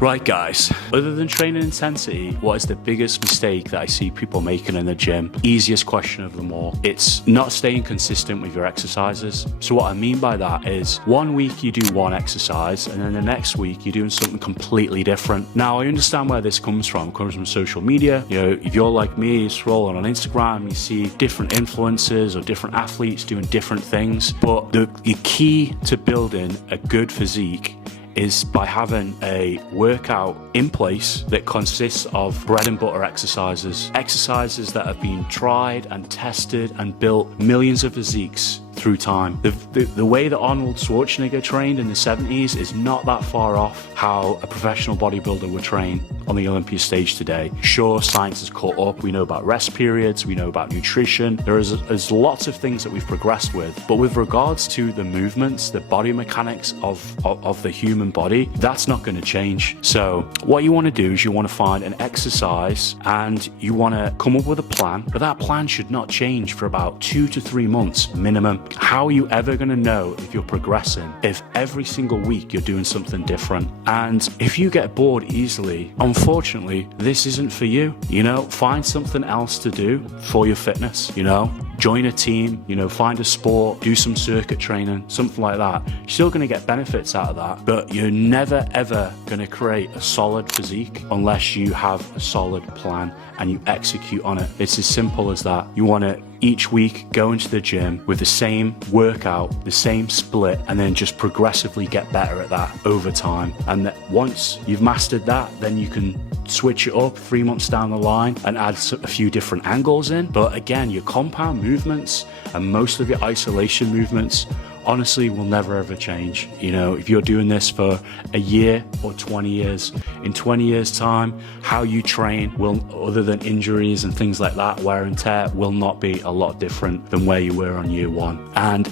Right guys, other than training intensity, what is the biggest mistake that I see people making in the gym? Easiest question of them all. It's not staying consistent with your exercises. So what I mean by that is 1 week you do one exercise and then the next week you're doing something completely different. Now I understand where this comes from. It comes from social media. You know, if you're like me, you're scrolling on Instagram, you see different influencers or different athletes doing different things. But the key to building a good physique is by having a workout in place that consists of bread and butter exercises that have been tried and tested and built millions of physiques through time. The way that Arnold Schwarzenegger trained in the 70s is not that far off how a professional bodybuilder would train on the Olympia stage today. Sure, science has caught up. We know about rest periods, we know about nutrition. There's lots of things that we've progressed with, but with regards to the movements, the body mechanics of the human body, that's not going to change. So what you want to do is you want to find an exercise and you want to come up with a plan, but that plan should not change for about 2 to 3 months minimum. How are you ever going to know if you're progressing if every single week you're doing something different? And if you get bored easily, unfortunately, this isn't for you. You know, find something else to do for your fitness, you know? Join a team, you know, find a sport, do some circuit training, something like that. You're still going to get benefits out of that, but you're never ever going to create a solid physique unless you have a solid plan and you execute on it. It's as simple as that. You want to each week go into the gym with the same workout, the same split, and then just progressively get better at that over time. And that once you've mastered that, then you can switch it up 3 months down the line and add a few different angles in. But again, your compound movements and most of your isolation movements honestly will never ever change. You know, if you're doing this for a year or 20 years, in 20 years time, how you train will, other than injuries and things like that, wear and tear, will not be a lot different than where you were on year one. And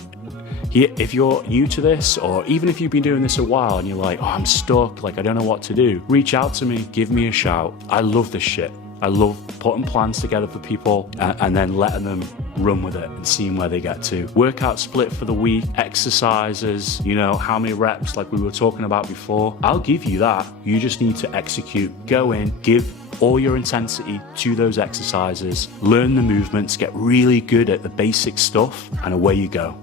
if you're new to this, or even if you've been doing this a while and you're like, oh, I'm stuck, like I don't know what to do, reach out to me, give me a shout. I love this shit. I love putting plans together for people and then letting them run with it and seeing where they get to. Workout split for the week, exercises, you know, how many reps like we were talking about before. I'll give you that. You just need to execute. Go in, give all your intensity to those exercises, learn the movements, get really good at the basic stuff, and away you go.